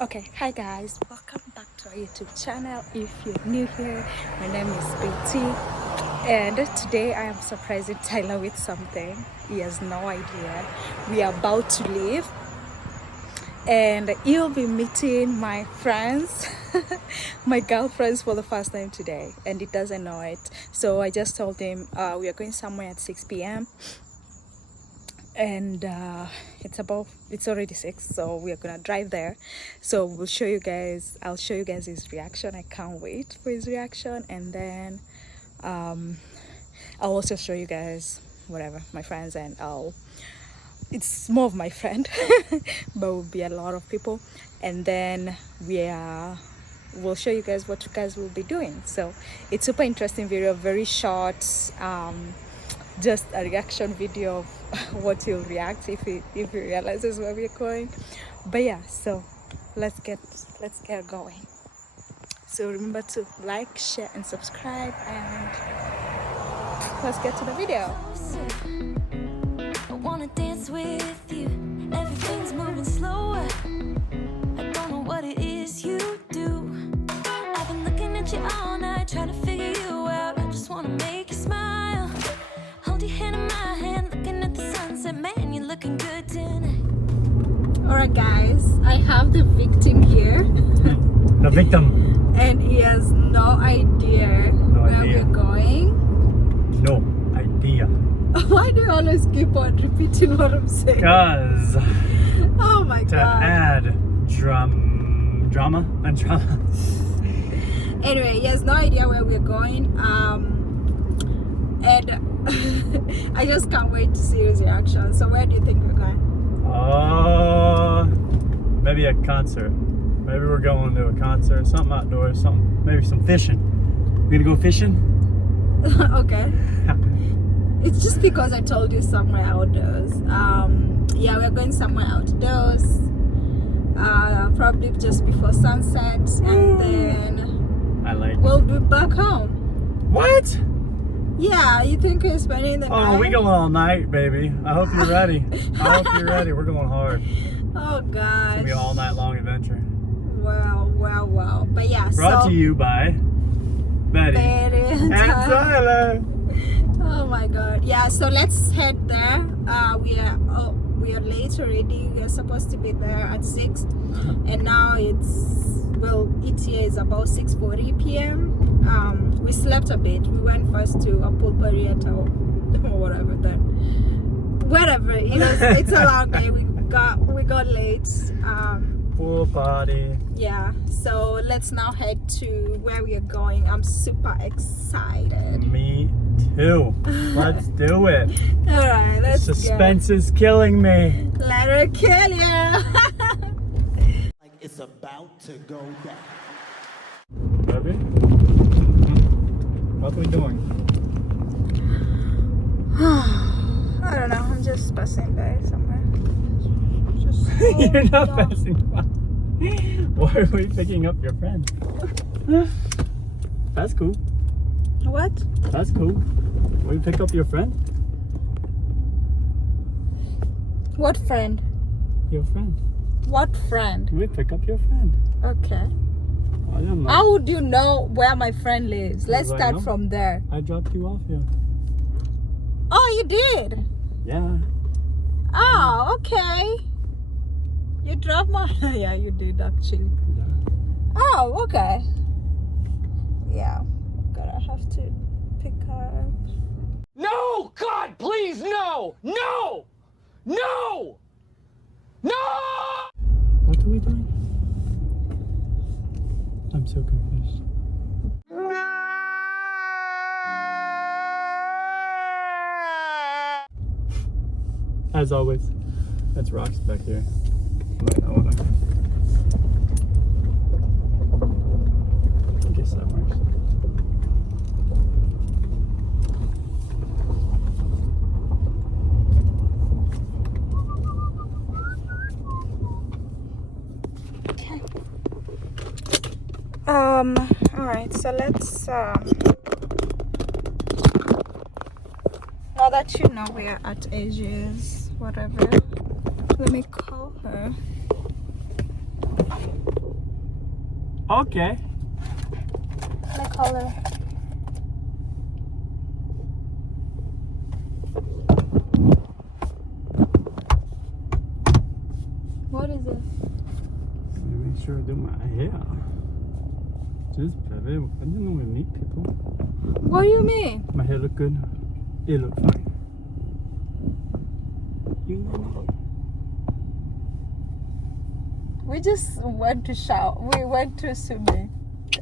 Okay, hi guys, welcome back to our YouTube channel. If you're new here, my name is Betty, and today I am surprising Tyler with something. He has no idea. We are about to leave, and you'll be meeting my friends, my girlfriends for the first time today, and he doesn't know it. So I just told him we are going somewhere at 6 p.m. and it's already 6, so we are gonna drive there. So I'll show you guys his reaction. I can't wait for his reaction, and then I'll also show you guys whatever my friends, and it's more of my friend but will be a lot of people, and then we'll show you guys what you guys will be doing. So it's super interesting video, very short, just a reaction video of what he'll react if he realizes where we're going. But yeah, so let's get going. So remember to like, share and subscribe, and let's get to the video. I wanna dance with you. Everything's moving slower. I don't know what it is you do. I've been looking at you all night, trying to figure you out. I just wanna make you smile. Hold your hand in my hand, looking at the sunset. Man, you're looking good tonight. Alright guys, I have the victim here. The victim. And he has no idea where we're going. No idea. Why do you always keep on repeating what I'm saying? Because Oh my to god. add drama. Anyway, he has no idea where we're going. And I just can't wait to see his reaction. So where do you think we're going? Maybe a concert. Maybe we're going to a concert, something outdoors, maybe some fishing. We're gonna go fishing? Okay. It's just because I told you somewhere outdoors. Yeah, we're going somewhere outdoors. Probably just before sunset, and then I like we'll be back home. What? Yeah, you think we're spending the night? Oh, we going all night, baby. I hope you're ready. We're going hard. Oh It's gosh. gonna be an all night long adventure. Wow. But yeah, Brought to you by Betty Betty and Tyler. Oh my god. Yeah, so let's head there. We are late already. We are supposed to be there at 6, and now ETA is about 6:40 p.m. We slept a bit. We went first to a pool party at or whatever then. Whatever. It's a long day. We got late. Pool party. Yeah, so let's now head to where we are going. I'm super excited. Me too. Let's do it. All right, let's Suspense is killing me. Let her kill you. Like it's about to go down. Baby? What are we doing? I don't know. I'm just passing by somewhere. You're not passing by. Why are we picking up your friend? That's cool. What? That's cool. We pick up your friend? What friend? Your friend. What friend? We pick up your friend. Okay. I don't know. How would you know where my friend lives? Let's Because I start know. from there. I dropped you off here. Oh, you did? Yeah. Oh, okay. You dropped my... Yeah, you did actually. Yeah. Oh, okay. Yeah. Gonna have to pick her up. No! God, please, no! No! No! No! What are we doing? I'm so confused. As always, that's rocks back here. Wait, I wanna... I guess that works. Okay. All right. So let's. Now that you know we're at Asia's, whatever. Let me call her. Okay. Like color. What is it? Make sure I do my hair. Just baby, I didn't know we meet people. What do you mean? My hair look good. It look fine. You know me. We just went to shower. We went to swimming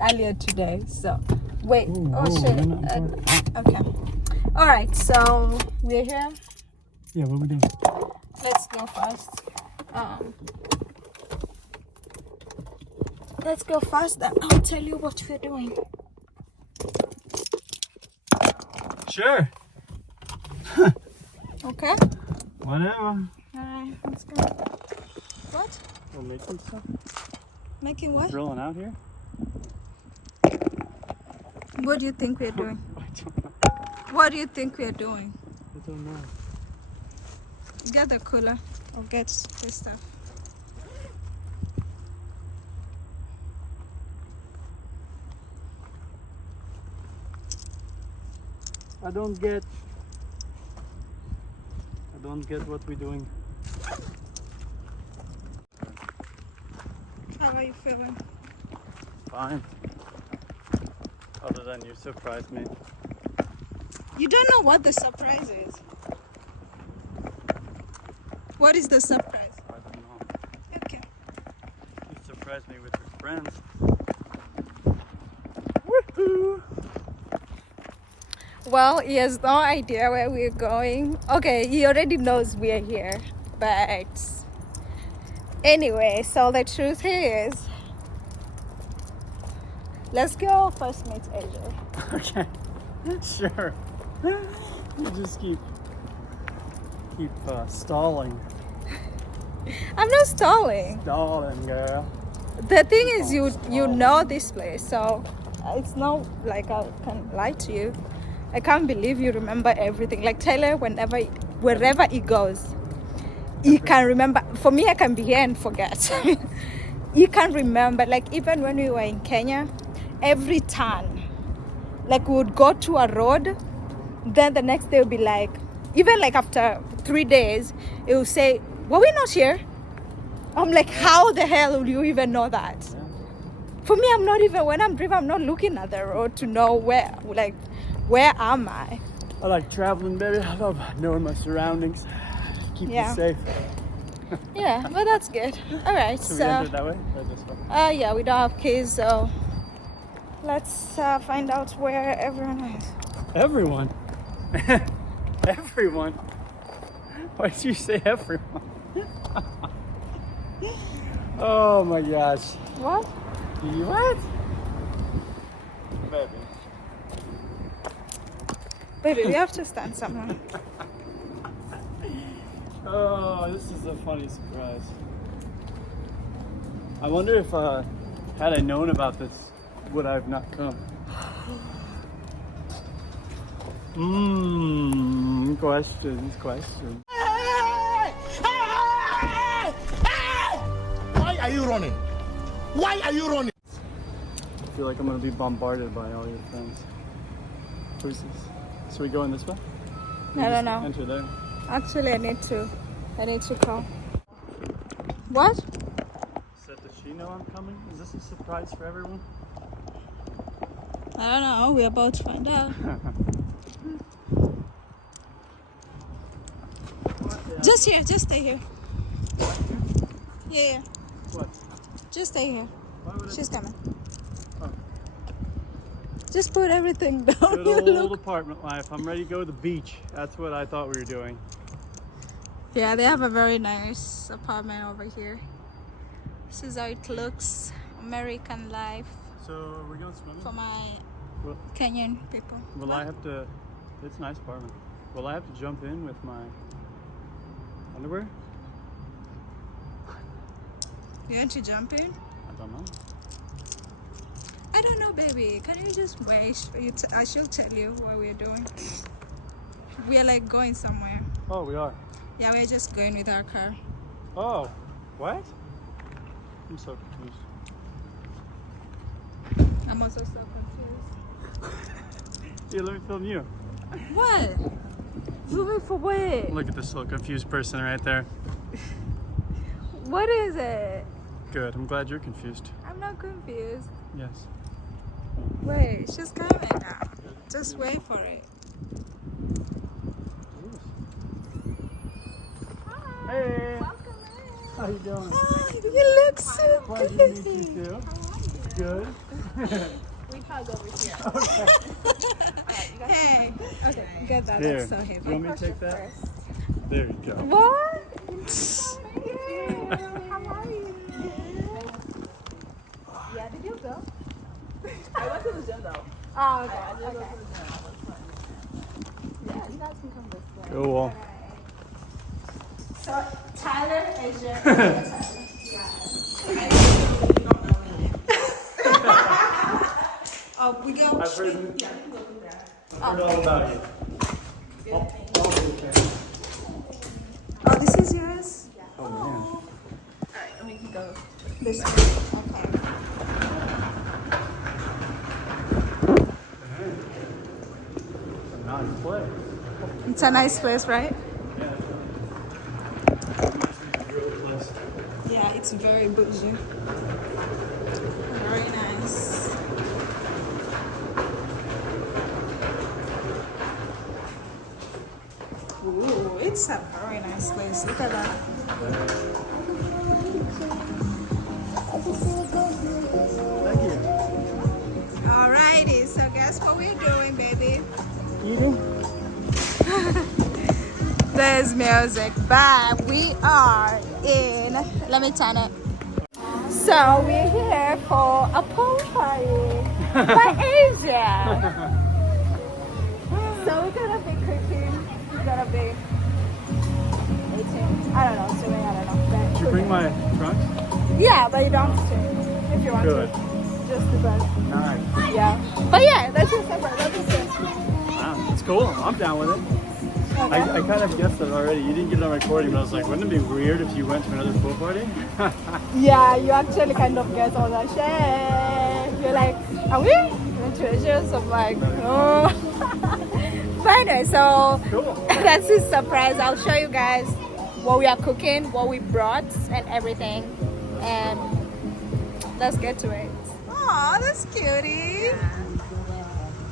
earlier today. So wait. Ooh, oh whoa, shit. you're not important. Okay. All right. So we're here. Yeah, what we doing? Let's go first. Let's go first. Then I'll tell you what we're doing. Sure. Okay. Whatever. All right. Let's go. What? We're making stuff. Making what? Drilling out here. What do you think we're doing? I don't know. What do you think we're doing? I don't know. Get the cooler or get this stuff. I don't get what we're doing. How are you feeling? Fine. Other than you surprised me. You don't know what the surprise is. What is the surprise? I don't know. Okay. You surprised me with your friends. Woohoo! Well, he has no idea where we're going. Okay, he already knows we're here. But anyway, so the truth is, let's go first meet AJ. Okay. Sure. You just keep stalling. I'm not stalling. Stalling, girl. The thing is, you know this place, so it's not like I can lie to you. I can't believe you remember everything. Like Taylor, wherever he goes, he can remember. For me, I can be here and forget. He can remember. Like even when we were in Kenya, every turn, like we would go to a road, then the next day would be like, even like after 3 days, it will say, "Were we not here?" I'm like, how the hell would you even know that? Yeah. For me, I'm not even, when I'm driving, I'm not looking at the road to know where am I? I like traveling, baby. I love knowing my surroundings. Keep Yeah. you safe. Yeah, but that's good. All right, So we entered that way? Or this way? yeah, we don't have keys, so let's find out where everyone is. Everyone. Everyone. Why did you say everyone? Oh my gosh. What? What? Baby. Baby, we have to stand somewhere. Oh, this is a funny surprise. I wonder if, had I known about this, would I have not come? Questions. Why are you running? Why are you running? I feel like I'm gonna be bombarded by all your friends. Who's this? So we going this way? I don't know. Enter there. Actually, I need to call. What? Said, does she know I'm coming? Is this a surprise for everyone? I don't know. We're about to find out. Just here. Just stay here. Yeah. What? Just stay here. Why would She's coming. Oh. Just put everything down. Good You old look. apartment life. I'm ready to go to the beach. That's what I thought we were doing. Yeah, they have a very nice apartment over here. This is how it looks. American life So we're going swimming? for my Well, Kenyan people. will I have to... It's a nice apartment. Will I have to jump in with my underwear? You want to jump in? I don't know. I don't know, baby. Can you just wait? I should tell you what we're doing. We are like going somewhere. Oh, we are. Yeah, we're just going with our car. Oh, what? I'm so confused. I'm also so confused. Here, let me film you. What? Zooming for what? Look at this little confused person right there. What is it? Good. I'm glad you're confused. I'm not confused. Yes. Wait, she's coming now. Just wait for it. Hey. Welcome in. How you doing? Oh, you look so Glad good. to meet you too. Good. We hug over here. Hey. Okay, get that. Here. That's so heavy. You want me to take that? There you go. What? How are you? Yeah, did you go? I went to the gym though. Oh, okay. I did go to the gym. That was fun. Yeah, you guys can come this way. Cool. So, Tyler is your... Oh, we go. I've heard all about you. Oh, this is yours? Oh man. Alright, and we can go. This one. Okay. It's a nice place. It's a nice place, right? Yeah, it's very bougie. Very nice. Ooh, it's a very nice place. Look at that. Thank you. Alrighty, so guess what we're doing, baby? Eating? There's music, but we are in. Let me turn it. So we're here for a pool party by Asia. So we're gonna be cooking. We're gonna be eating. I don't know, swimming. I don't know. Did you bring my trunks? Yeah, but you don't have to swim if you want Good. to. Just because. Nice. Yeah. But yeah, that's just separate. That's just it. Wow, it's cool. I'm down with it. Okay. I kind of guessed it already. You didn't get it on recording, but I was like, wouldn't it be weird if you went to another pool party? Yeah, you actually kind of get all that shit. You're like, are we treasures? I'm like, oh. But anyway, so Cool. that's his surprise. I'll show you guys what we are cooking, what we brought, and everything. And let's get to it. Oh, that's cutie.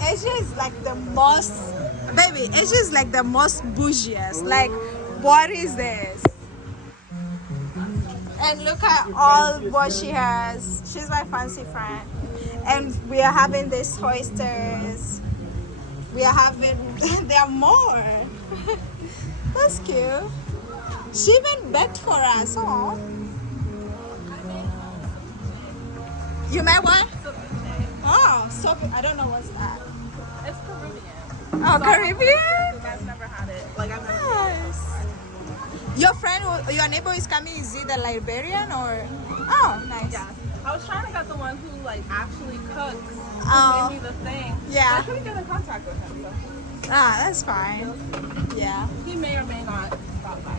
Asia is like the most, baby, Asia is like the most bougiest. Like, what is this? And look at all what she has. She's my fancy friend. And we are having these oysters. We are having, there are more. That's cute. She even baked for us. Oh. You made what? Oh, so I don't know what's that. It's Caribbean. Oh, Caribbean? I've never had it. Like I've never Nice. Your friend, your neighbor is coming. Is he the Liberian or? Oh, nice. Yeah. I was trying to get the one who like actually cooks. Who Oh. made me the thing. Yeah. I couldn't get in contact with him. So Ah, that's fine. Yeah. he may or may not stop by.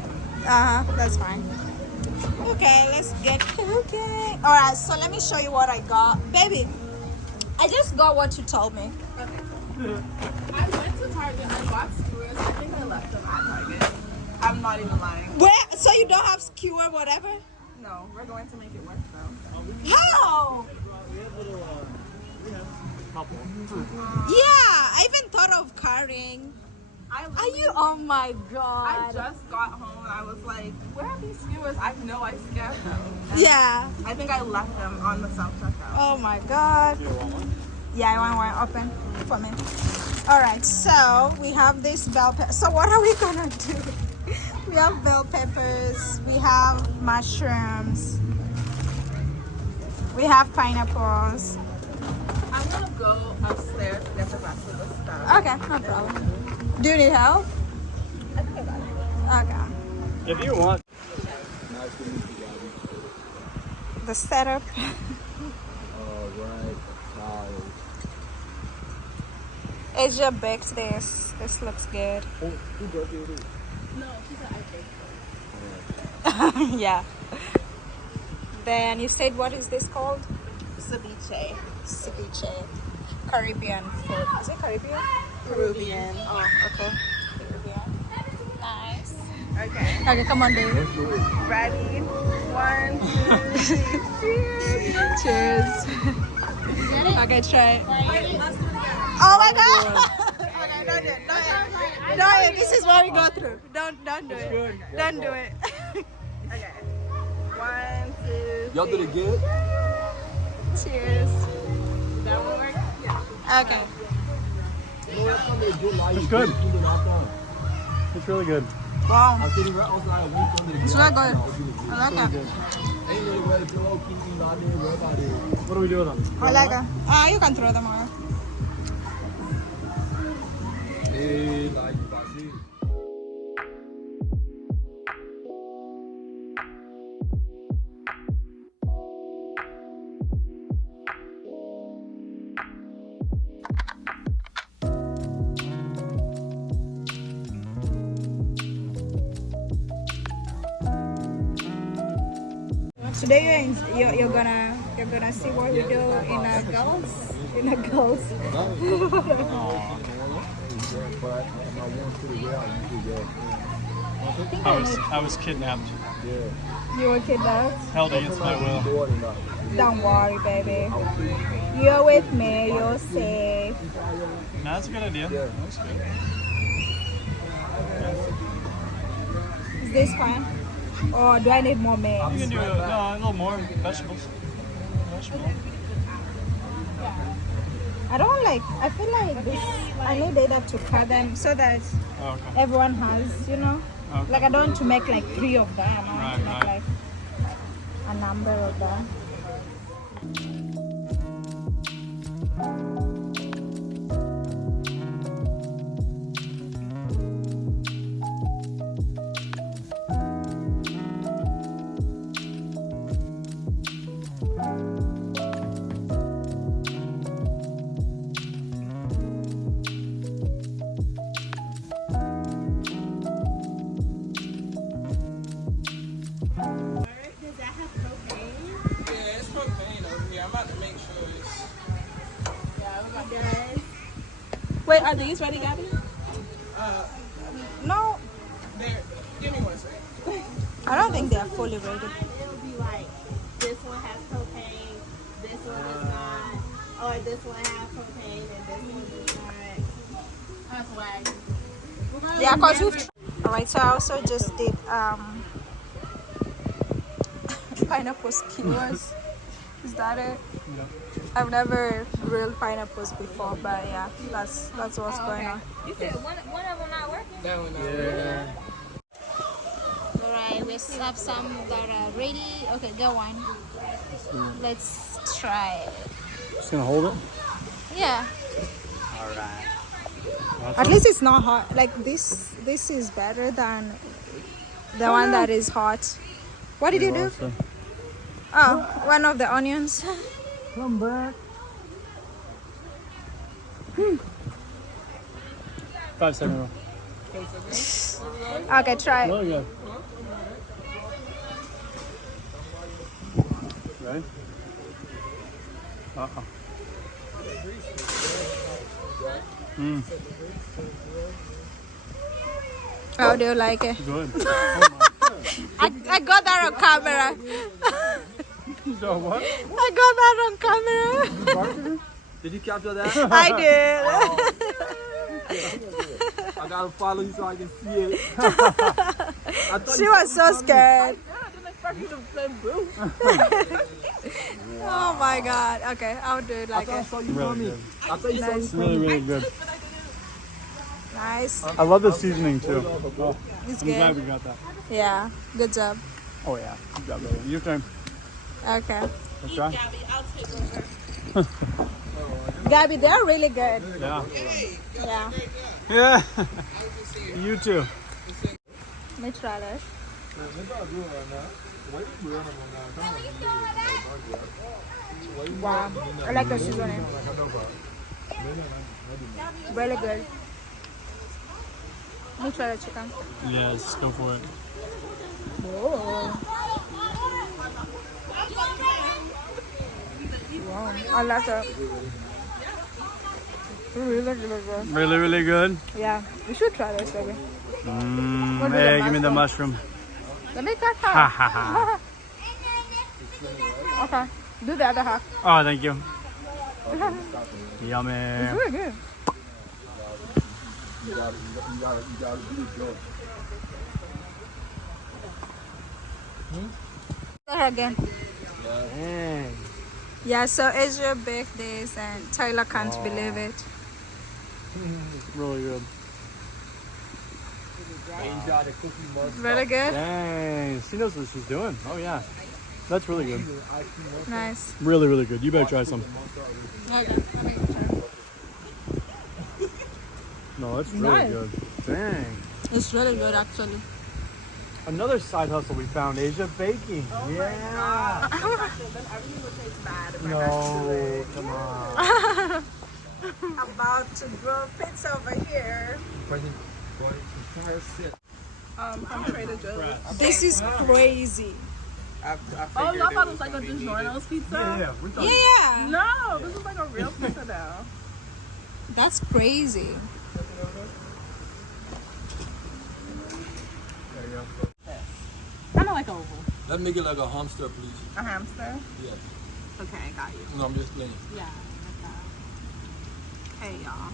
That's fine. Okay, let's get cooking. All right, so let me show you what I got, baby. I just got what you told me. Okay. I went to Target. I bought skewers. I think I left them at Target. I'm not even lying. Where? So you don't have skewer, whatever? No, we're going to make it work though. How? We have little, we have a couple. Yeah, I even thought of carrying. Are you? Oh my I god. just got home and I was like, where are these skewers? I know I scared them. And Yeah. I think I left them on the self-checkout. Oh my god. You want one? Yeah, I want one open for me. All right, so we have this bell pepper. So what are we gonna do? We have bell peppers. We have mushrooms. We have pineapples. I'm gonna go upstairs to get the rest of the stuff. Okay, no problem. Do you need help? I think I got it. Okay. If you want. The setup. Asia baked this. This looks good. No, she said I baked. Yeah. Then you said, what is this called? Ceviche. Ceviche. Caribbean food. Is it Caribbean? Peruvian. Oh, okay. Caribbean. Nice. Okay. Okay, come on, Dave. Ready? 1, 2, 3. Cheers. Okay, try. Oh my god! Okay, don't do it. Don't do it. This is what we go through. Don't do it. Don't do it. Okay. 1, 2. Y'all did it good? Cheers. That one work? Yeah. Okay. It's good. It's really good. Wow. It's really good. I like it. What do we do with them? I like it. You can throw them away. Today you're gonna see what we do in a girls. I was kidnapped. You were kidnapped. Held against my will. Don't worry, baby. You're with me. You're safe. No, that's a good idea. That's good. Is this fine? Or do I need more meat? You can do a little more vegetables. I don't like. I feel like this. I need data to cut them so that Oh, okay. everyone has, you know. Okay. Like I don't want to make like 3 of them. I want to Right, make right. like a number of them. Yeah, it's propane over here. I'm about to make sure it's. Yeah, we got that. Wait, are these ready, Gabby? No, There. Give me 1 second. I don't think they are fully ready. It'll be like this one has propane, this one does not, or this one has propane and this one does not. That's why. Yeah, cause we've. Alright, so I also just did pineapple skewers. Is that it? I've never grilled pineapples before, but yeah, that's what's going on. You said one of them not working? That one. Yeah. Alright, we have some that are ready. Okay, go on. Let's try it. Just gonna hold it. Yeah. Alright. At least it's not hot. Like this is better than the one that is hot. What did you do? Oh, one of the onions. Come back. 5 second rule. Okay, try it. Really good. Ready? Uh-oh. How do you like it? Good. Oh I got that on camera. my. So what? I got that on camera. Did you capture that? I did. I gotta follow you so I can see it. She was so scared. I didn't expect you to play blue. Oh my god. Okay, I'll do it like I it. saw you Really on me. good. I thought you saw me. Nice. Really, really good. Nice. I love the seasoning too. Oh, It's I'm glad we good. got that. Yeah. Good job. Oh yeah. Good job, baby. Your turn. Okay. Let's try. Gabby, I'll take over. Gabby, they're really good. Yeah. Yeah. Yeah. You too. Let me try this. Wow. I like the seasoning. Really good. Let me try the chicken. Yes, go for it. Oh. Wow, I like it. Really, really good. Really, really good. Yeah, we should try this, baby. Hey, give me the mushroom. Let me cut Ha half. ha ha. Okay, do the other half. Oh, thank you. Yummy. It's really good. Again. Dang. Yeah, so Asia baked this and Tyler can't believe it. Really good. Really good? Dang. She knows what she's doing. Oh, yeah. That's really good. Nice. Really, really good. You better try some. Okay, let me try. No, that's really Nice. good. Dang. It's really good actually. Another side hustle we found, Asia baking. Yeah. Everything would taste bad if I No, come on. About to grow pizza over here. from Trader Joe's. This is crazy. Oh, y'all thought it was like a DiGiorno's pizza? We thought Yeah, No, this is like a real pizza now. that's crazy. Kind of like oval. Let's make it like a hamster, please. A hamster? Yeah. Okay, got you. No, I'm just playing. Yeah. Okay, y'all.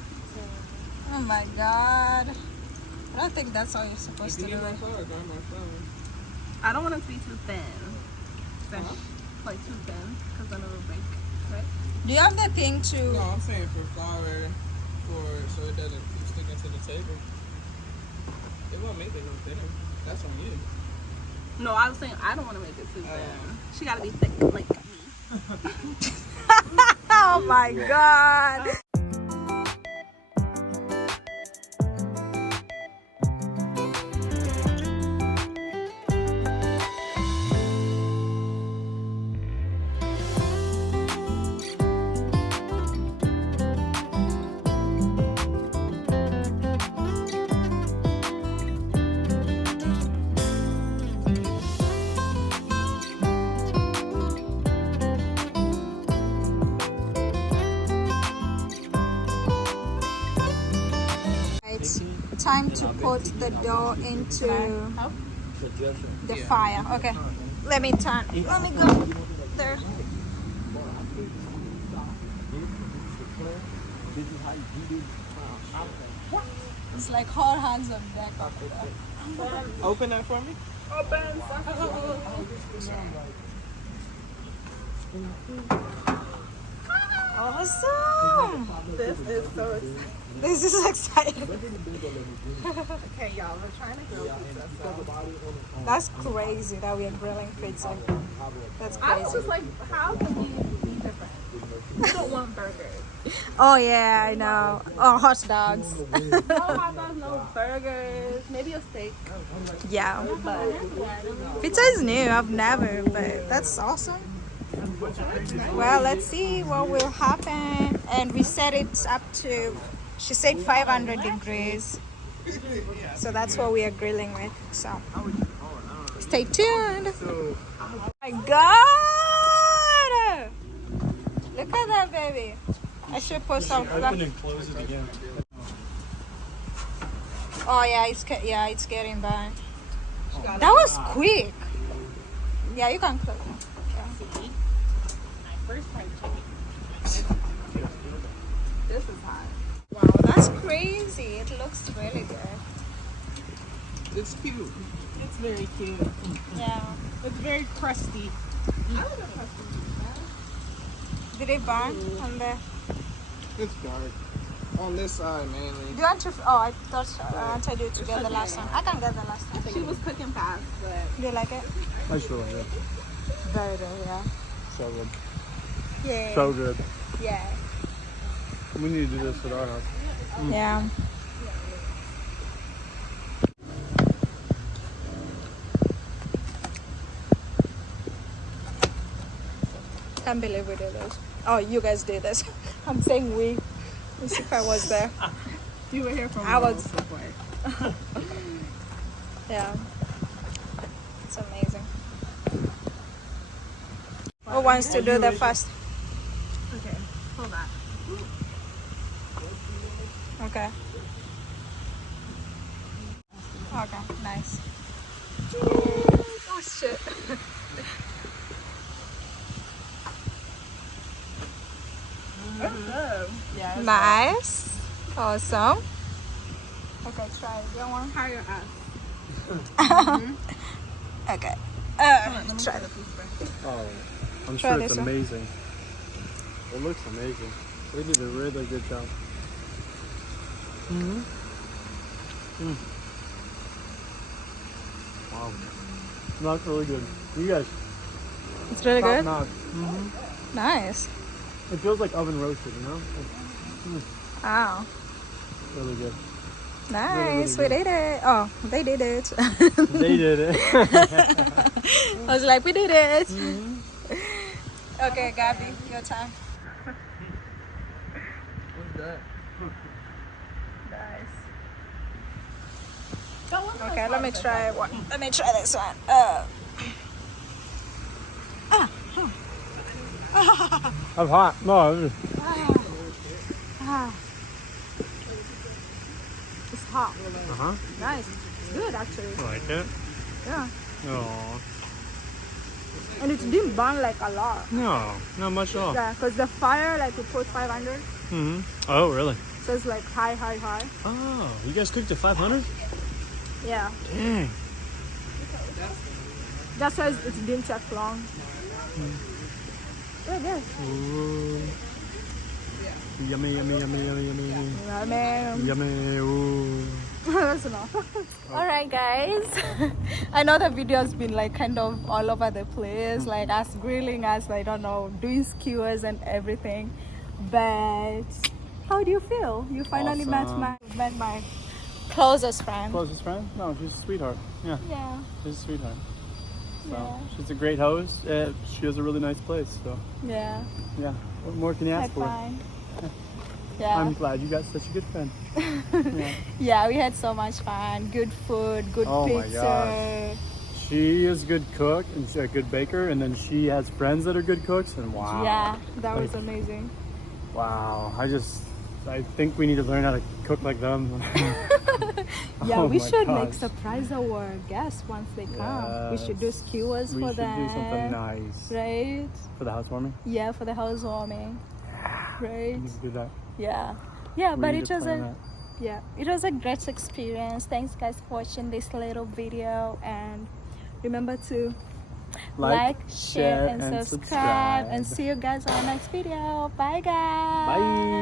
Oh my god. I don't think that's how you're supposed to do it. I don't want it to be too thin. Like too thin, because then it'll break. Right? Do you have the thing to... No, I'm saying for flour, so it doesn't keep sticking to the table. It won't make it no thinner. That's on you. No, I was saying I don't want to make it too thin. She got to be thick like me. Oh my god. It's time to put the dough into the fire. Okay, let me go there. It's like hot hands on deck. Open that for me. Awesome! This is so exciting. This is exciting. Okay, y'all, we're trying to grill pizza. So. That's crazy that we are grilling pizza. That's I was crazy. just like, how can we be different? We don't want burgers. Oh yeah, I know. Oh, hot dogs. No hot dogs, no burgers. Maybe a steak. Yeah. But Pizza is new. I've never, but that's awesome. Well, let's see what will happen. And we set it up to, she said 500 degrees. So that's what we are grilling with. So stay tuned. Oh my god! Look at that, baby. I should put some. Open and close it again. Oh yeah, it's getting burned. That was quick. Yeah, you can close it. first time chicken. This is hot. Wow, that's crazy. It looks really good. It's cute. It's very cute. Yeah. It's very crusty. Did it burn on the... It's dark. On this side mainly. Do you want to... Oh, I thought so. I wanted you to get the last one. I can get the last one. She was cooking fast, but Do you like it? I just really like it. Very good, yeah. So good. Yeah. So good. Yeah. We need to do this at our house. Yeah. Can't believe we did this. Oh, you guys did this. I'm saying we. As if I was there. you were here for I was. support. Yeah. It's amazing. Who wants to do the first? Okay. Okay, nice. Oh shit. Yeah. Nice. Awesome. Okay, try it. You want? Higher up. Okay. Try it. Oh, I'm Try sure this it's one. amazing. It looks amazing. They did a really good job. Wow. That's really good. You guys, It's really top good. notch. Nice. It feels like oven roasted, you know? Wow. It's really good. Nice. really We did it. Oh, they did it. They did it. I was like, we did it. Okay, Gabby, your time. What's that? Nice. That one Okay, let me try one. Let me try this one. I'm hot. No, It's hot. uh-huh. Nice. It's good actually. I like it. Yeah. No, And it didn't burn like a lot. no, not much at all. Yeah, because the fire, like we put 500. Oh, really? So it's like high. Oh, you guys cooked at 500? Yeah. Dang. That's why it didn't take long. Good, good. Ooh. Yummy, yummy, yummy, yummy, yummy. Yeah, man. Yummy. Ooh. That's enough. Alright guys, I know the video has been like kind of all over the place, like us grilling, us, I don't know, doing skewers and everything, but how do you feel? You finally met my closest friend. Closest friend? No, she's a sweetheart. Yeah, Yeah. she's a sweetheart. So Yeah. she's a great host. She has a really nice place. So Yeah. yeah, what more can you Had ask for? fun. Yeah. I'm glad you got such a good friend. Yeah. Yeah, we had so much fun. Good food, good Oh my pizza. gosh. She is a good cook and she's a good baker, and then she has friends that are good cooks. And wow. Yeah, that was Like, amazing. Wow. I think we need to learn how to cook like them. Yeah, Oh we my should make gosh. surprise our guests once they come. We should do skewers We for should them. do something nice Right? for the housewarming. Yeah, for the housewarming. Right? We need to do that. Yeah. Yeah, We but need it to was plan a that. yeah, it was a great experience. Thanks guys for watching this little video, and remember to like, share and subscribe, and see you guys on the next video. Bye guys. Bye.